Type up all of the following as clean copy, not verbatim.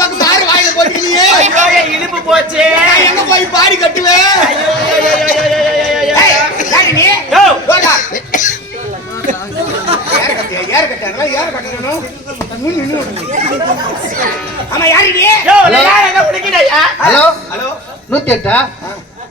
பக்கம் மாறு வாயில போட்டீங்க. இழுப்பு போச்சு. எங்க போய் பாடி கட்டுவேன். ஹலோ ஹலோ 108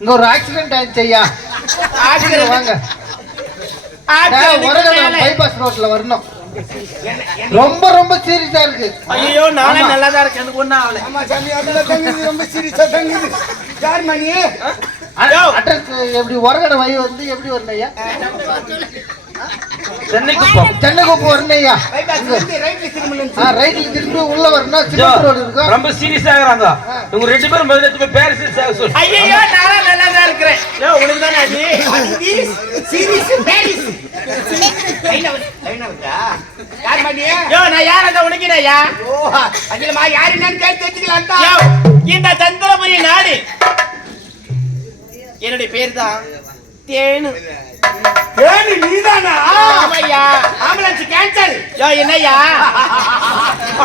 இங்க ஒரு ஆக்சிடென்ட் ஆயிடுச்சு ஐயா. வாங்க பைபாஸ் ரோட்ல வரணும். ரொம்ப ரொம்ப சீரியஸா இருக்கு. ஐயோ நானே நல்லாதான் இருக்கு. எனக்கு ஒண்ணும் ஆகல. ஆமா சாமி அதுல தங்கி ரொம்ப சீரியஸா தங்கி. யார் மணி? அட்ரஸ் எப்படி ஒரகட வை வந்து எப்படி வரணும் ஐயா? சென்னைக்கு வரணும் ஐயா. ரைட்ல திரும்பி உள்ள வரணும். சிமெண்ட் ரோடு இருக்கும். ரொம்ப சீரியஸா இருக்காங்க. உங்க ரெண்டு பேரும் முதல்ல போய் பேர் சொல்லு. ஐயோ நானே நல்லாதான் இருக்கேன். யோ உனக்கு தானே அது சீரியஸ் பேரிஸ். யார் மணி? யோ நான் யாரடா உனக்குனயா? ஓ அகிலமா யார் என்னன்னு கேட்டு தெரிஞ்சுக்கலாம் தான். யோ இந்த சந்திரபுரி நாடு என்னுடைய பேர் தான் தேனு. தேனு நீதானா? ஆமையா. Ambulance cancel. யோ என்னய்யா?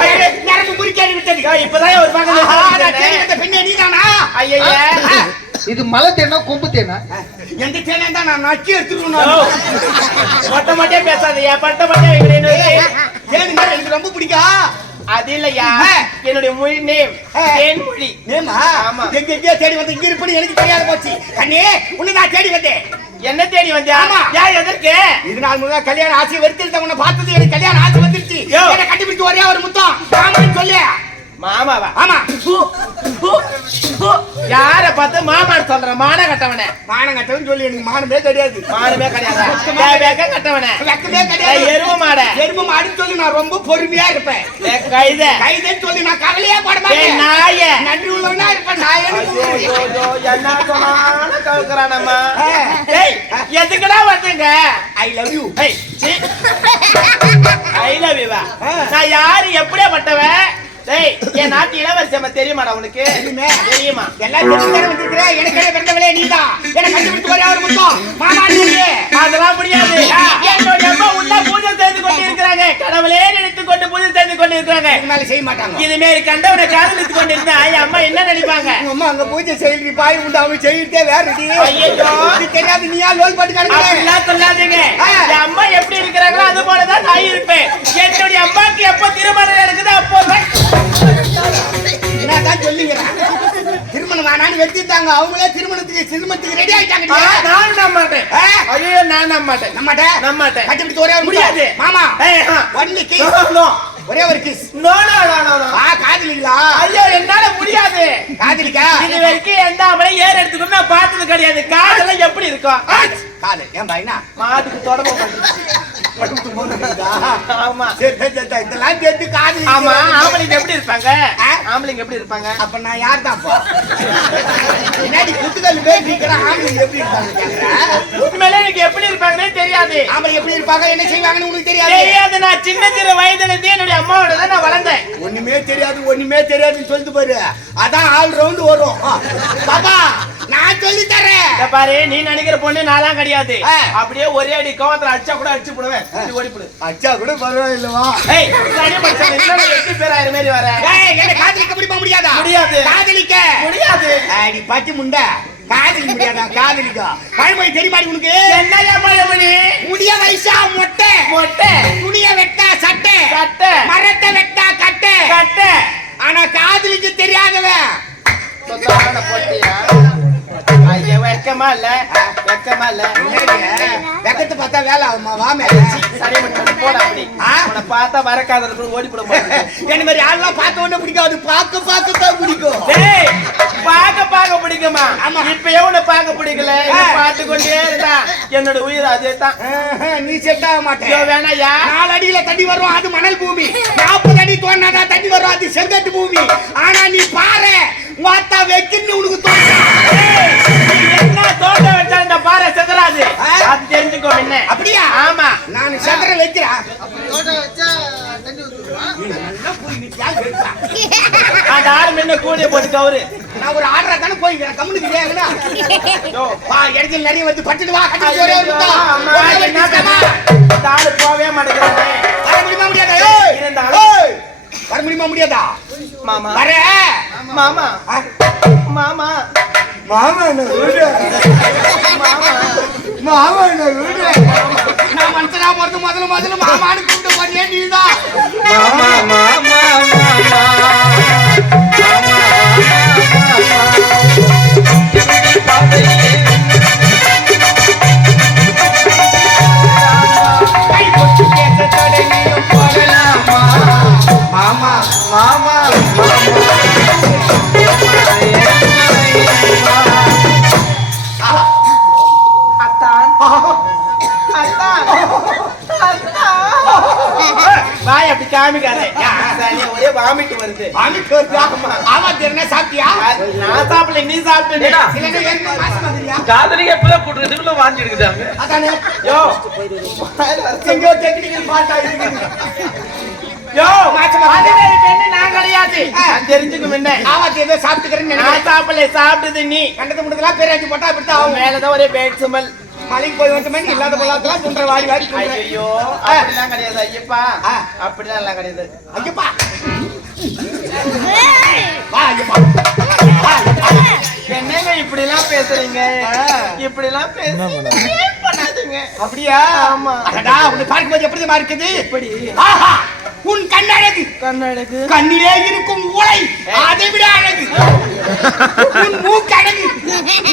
ஐயே நரம்பு முறிக்காடி விட்டது. யோ இப்பதான் ஒரு பக்கம் நான் தேடி வந்த பெண்ணே நீதானா? ஐயய்யா இது மலை தேனா கொம்பு தேனா? எந்த தேனே தான் நான் நக்கி எடுத்துறணும். மொட்டை மொட்டையா பேசாதயா. பட்ட மொட்டையா வைக்கிறேன்னு. தேனுங்க எனக்கு ரொம்ப பிடிக்கும். அது இல்லையா என்னுடைய மொழி நேம் தேன்மொழி. நேமா? ஆமா. எங்க தேடி வந்து இங்க இருப்பது எனக்கு தெரியாத போச்சு. கண்ணே உன்னை நான் தேடி வந்தேன். என்ன தேடி வந்தா? ஏன் எதற்கு? இது நாள் முதல்ல கல்யாண ஆசை வெறுத்திருந்த உன்னை பார்த்தது எனக்கு கல்யாண ஆசை வந்துருச்சு. என்ன கட்டிப்பிடிச்சு ஒரே ஒரு முத்தம் மாமான்னு சொல்லு. மாமாவா? ஆமா. யார பார்த்து மாமான்னு சொல்ற? மான கட்டவனே. மானம் கட்டவன் சொல்லி எனக்கு மானமே கிடையாது. மானமே கிடையாது. கட்டவனே வெக்கமே கிடையாது. எரும மாட. எரும மாடுன்னு சொல்லி நான் ரொம்ப பொறுமையா இருப்பேன். கைத கைதன்னு சொல்லி நான் கவலையே போட மாட்டேன். நாய நன்றி உள்ளவனா இருப்பேன். நாய என்ன சொன்னாலும் கவுக்குறானம்மா. எதுக்குடா வந்தீங்க? I love you. I love யூவா? நான் யாரு எப்படியா பட்டவன்? டேய் என் நாட்டு இளவரசியம்மா தெரியுமாடா உனக்கு? தெரியுமா? எல்லாம் தெரிஞ்சுதானே வந்திருக்கிற. எனக்கே பிறந்தவளே நீதான். என்ன கண்டுபிடிச்சு ஒரே ஒரு முத்தம் மாமான்னு சொல்லி. அதெல்லாம் முடியாது. என்னோட அம்மா உள்ள பூஜை செய்து கொண்டு இருக்கிறாங்க. கடவுளே நினைத்து கொண்டு பூஜை செய்து கொண்டு இருக்கிறாங்க. இதனால செய்ய மாட்டாங்க. இது மாரி கண்டவனை காதலித்து கொண்டு இருந்தா என் அம்மா என்ன நினைப்பாங்க? உங்க அம்மா அங்க பூஜை செய்யறி பாய் உண்டு அவங்க செய்யிட்டே வேறடி. ஐயோ தெரியாது நீயா லோல் போட்டு கிடக்குறீங்க. சொல்லாதீங்க. என் அம்மா எப்படி இருக்கிறாங்களோ அது போலதான் நான் இருப்பேன். என்னுடைய அம்மாக்கு எப்ப திருமணம் நடக்குது அப்போதான் என்னதான் சொல்லுங்க. திருமணம் வேணான்னு வெட்டிட்டாங்க. அவங்களே திருமணத்துக்கு ரெடி ஆயிட்டாங்க. நான் நம்ப மாட்டேன். ஐயோ நான் நம்ப மாட்டேன். நம்ப மாட்டேன். கட்டிப்பிடிச்சு ஒரே முடியாது மாமா. Only kiss. ஒரே ஒரு kiss. No no no no. காதலிங்களா? ஐயோ என்னால முடியாது. காதலிக்கா? இது வரைக்கும் எந்த அவளை ஏற எடுத்துக்கணும் நான் பார்த்தது கிடையாது. காதெல்லாம் எப்படி இருக்கும்? காதல் ஏன் பாய்னா மாட்டுக்கு தொடர்பு ஆமா இதெல்லாம் சேர்த்து காதல். ஆமா ஆம்பளைங்க எப்படி இருப்பாங்க? ஆம்பளைங்க எப்படி இருப்பாங்க? அப்ப நான் யார் தான் பின்னாடி குத்துக்கல் பேசிக்கிற ஆம்பளைங்க எப்படி இருப்பாங்க? உண்மையிலே எனக்கு எப்படி இருப்பாங்கன்னே தெரியாது. ஆம்பளை எப்படி இருப்பாங்க என்ன செய்வாங்கன்னு உனக்கு தெரியாது? தெரியாது. நான் சின்ன சின்ன வயதுல இருந்து என்னுடைய அம்மாவோட தான் நான் வளர்ந்தேன். ஒண்ணுமே தெரியாதுன்னு சொல்லிட்டு பாரு. அதான் ஆல் ரவுண்ட் வரும். பாப்பா நான் சொல்லி தரேன். பாரு நீ நினைக்கிற பொண்ணு நான்லாம் கிடையாது. அப்படியே ஒரே அடி கோவத்துல அடிச்சா கூட அடிச்சு போடுவேன். ஓடிப்படு. அச்சா கூட பரவாயில்லவா? ஏய் சரி பச்சன் என்ன 8 பேர் ஆயிர மாதிரி வர. ஏய் என்ன காதலிக்க முடியாதா? முடியாது. காதலிக்க முடியாது. நீ பாட்டி முண்டை காதலிக்க முடியாதா? காதலிக்க பழமொழி தெரியுமா உனக்கு? என்னையா பழமொழி? முடிய வயசா மொட்டை மொட்டை, துணிய வெட்டா சட்டை சட்டை, மரத்தை வெட்டா கட்டை கட்டை. ஆனா காதலிக்க தெரியாதவன் சொத்தான பொட்டியா? ஐயா வெக்கமா இல்ல? வெக்கமா இல்ல? வெக்கத்தை பார்த்தா வேலை ஆகுமா? வாமே சரி மட்டும் போட அப்படி. உன்னை பார்த்தா வரக்காதது ஓடிப்பட மாட்டேன். என்ன மாதிரி ஆள்லாம் பார்த்த உடனே பிடிக்காது. பார்க்கத்தான் பிடிக்கும். டேய் பார்க்க பிடிக்குமா? இப்ப உன்னை பார்க்க பிடிக்கல. பார்த்து கொண்டே இருந்தா என்னோட உயிர் அதே தான். நீ செட் ஆக மாட்டேன். வேணாயா? 4 அடியில தண்ணி வரும் அது மணல் பூமி. 40 அடி தோணாதான் தண்ணி வரும் அது செங்கட்டு பூமி. ஆனா நீ பாரு மாத்தா வைக்கின்னு உனக்கு என்ன தோட்ட வச்சா இந்த பாறை செதறாது. அது தெரிஞ்சுக்கோ என்ன. அப்படியா? ஆமா நான் செதற வைக்கிறேன். தோட்ட வச்சா தண்ணி ஊத்துறா. அந்த ஆறு மின்ன கூடிய போட்டு கவுரு. நான் ஒரு ஆர்டரா தானே போய்க்கிறேன். கம்முனுக்கு கேக்குதா? இடத்துல நிறைய வந்து பட்டுட்டு வா. கட்டி ஒரே ஒரு ஆளு போவே மாட்டேங்கிறானே. வர முடியுமா? முடியாதா? வர முடியுமா முடியாதா? மாமா வர மாமா மாமா மாமா என்ன வீடு மாமா என்ன வீடு நான் மனுஷனா பிறந்து முதல்ல மாமான்னு கூப்பிட்டு போறியே நீதான். மாமா மாமா கை கொட்டி பேச தொடங்கியும் போகலாமா மாமா மாமா வாய் அப்படி காமிக்காதே. சரி, ஒரே வாமிட்டு வருது. வாமிட்டு வருதா? ஆமா தெரியுமா? சாப்பிட்டியா? நான் சாப்பிடல, நீ சாப்பிட்டு. ஏடா, இல்லைன்னா ஏற்கனவே மாசம் வந்துறியா? காதலிங்க எப்பதான் கூட்டுறதுக்குள்ள வாந்தி எடுக்குதாங்க. அதானே யோ எங்கேயோ டெக்னிக்கல் ஃபால்ட்டா இருக்குது. யோ அது வேற பெண்ணு, நான் கிடையாது. நான் தெரிஞ்சுக்கும் என்ன. ஆவாத்தி ஏதோ சாப்பிட்டுக்கிறேன்னு நான் நினைக்கிறேன். சாப்பிடல, சாப்பிட்டது நீ. கண்டது முட்டதெல்லாம் பேராச்சு போட்டா அப்படித்தான் அவன் ஆகும். மேலதான் ஒரே பேட் சுமல். மலைக்கு போய் வந்துமே இல்லாத பொல்லாதெல்லாம் துன்ற வாரி வாரி துன்ற. ஐயோ அப்படிலாம் கிடையாது ஐயப்பா. ஆ. அப்படிலாம் எல்லாம் கிடையாது. ஐயப்பா வா ஐயப்பா வா ஐயப்பா. என்னங்க இப்படி எல்லாம் பேசுறீங்க? இப்படி எல்லாம் பண்ணாதீங்க. அப்படியா? ஆமா. அடடா உன்னை பார்க்கும்போது எப்படி தெரியுமா இருக்குது? எப்படி? ஆஹா உன் கண்ணழகு கண்ணழகு. கண்ணிலே இருக்கும் உலை அதை விட அழகு. உன் மூக்கழகு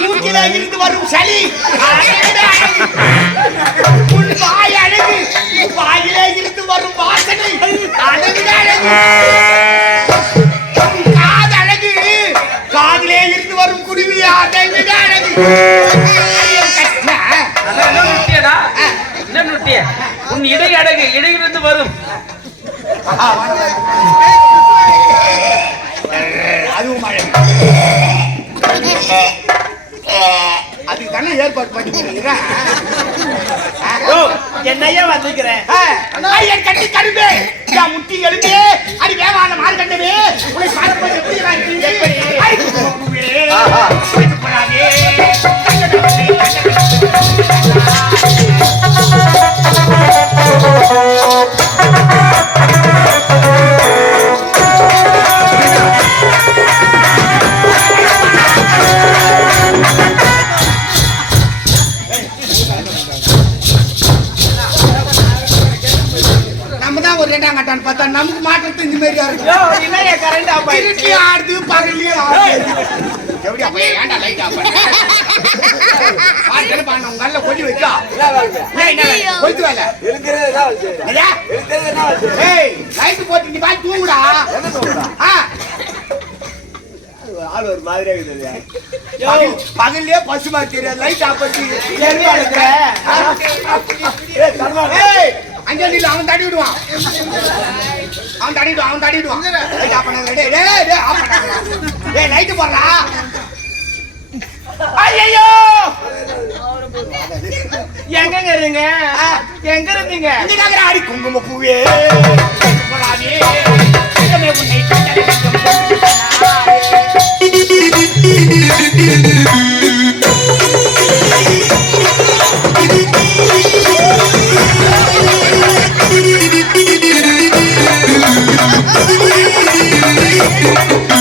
மூக்கிலே இருந்து வரும் சளி அதை விட அழகு. உன் வாய் அழகு வாயிலே இருந்து வரும் வாசனை அதை விட அழகு. உன் காது அழகு காதிலே இருந்து வரும் குருவி அதை விட அழகு. என்ன நுட்டியடா? என்ன நுட்டிய? உன் இடை அடகு இடையிலிருந்து வரும். அதுவும் அழகு. அதுக்கு தானே ஏற்பாடு பண்ணி என்னையா வந்துக்கிறேன். என் கட்டி கரும்பே என் முட்டி எழுப்பே அடி வேவான மாறு கண்டவே உன்னை பார்க்கும்போது நம்ம தான் ஒரு ரெண்டாம் கட்டான்னு பார்த்தா நமக்கு மாற்றத்து இந்த மாதிரி இருக்கு. என்னையா கரண்ட் ஆஃப் ஆயிடுச்சு. இருட்டியும் ஆடுது பகல்லையும் ஆடுது. எப்படி அப்ப ஏன்டா லைட் ஆஃப் பண்ண? பாரு பாரு உங்க கல்ல கொடி வைக்கா. கொய்து வேலை. ஏய் லைட் போட்டு நீ பாத்து தூங்குடா. என்ன தூங்குடா? ஆளு ஒரு மாதிரியா இருக்குது. பகல்லே பசுமா தெரியாது லைட் ஆஃப் பண்ணி என்ன எடுக்கிற? ஏய் அங்க நில்ல அவன் தடி விடுவான். அவன் தடிடுவான். லைட் ஆஃப் பண்ணாத. டேய் டேய் ஆஃப் பண்ணாத. டேய் லைட் போடுறா. ஐயோ எங்கங்க இருங்க? எங்க இருந்தீங்க? இங்க நகர ஆடி குங்கும பூவே போடாதே. இதமே உன்னை கண்டறியும். Thank you.